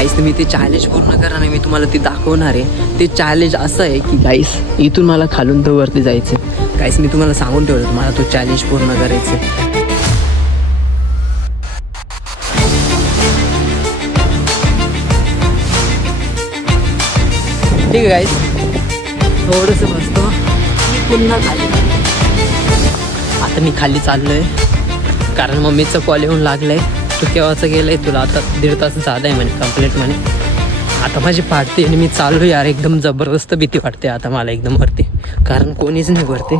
गाईस मी ते चॅलेंज पूर्ण करणार आहे, मी तुम्हाला ते दाखवणार आहे. ते चॅलेंज असं आहे की गाईस इथून मला खालून तर वरती जायचं. गाईस मी तुम्हाला सांगून ठेवलं तुम्हाला तो चॅलेंज पूर्ण करायचं. ठीक आहे गाईस, थोडंसं बसतो पुन्हा खाली. आता मी खाली चाललो आहे कारण मम्मीचं कॉल येऊन लागलं आहे. तू केव्हाचं गेलं आहे, तुला आता 1.5 तास झालं आहे म्हणे कंप्लीट म्हणे. आता माझी फाटते आणि मी चाललो यार, एकदम जबरदस्त भीती वाटते आता मला एकदम वरती, कारण कोणीच नाही वरती.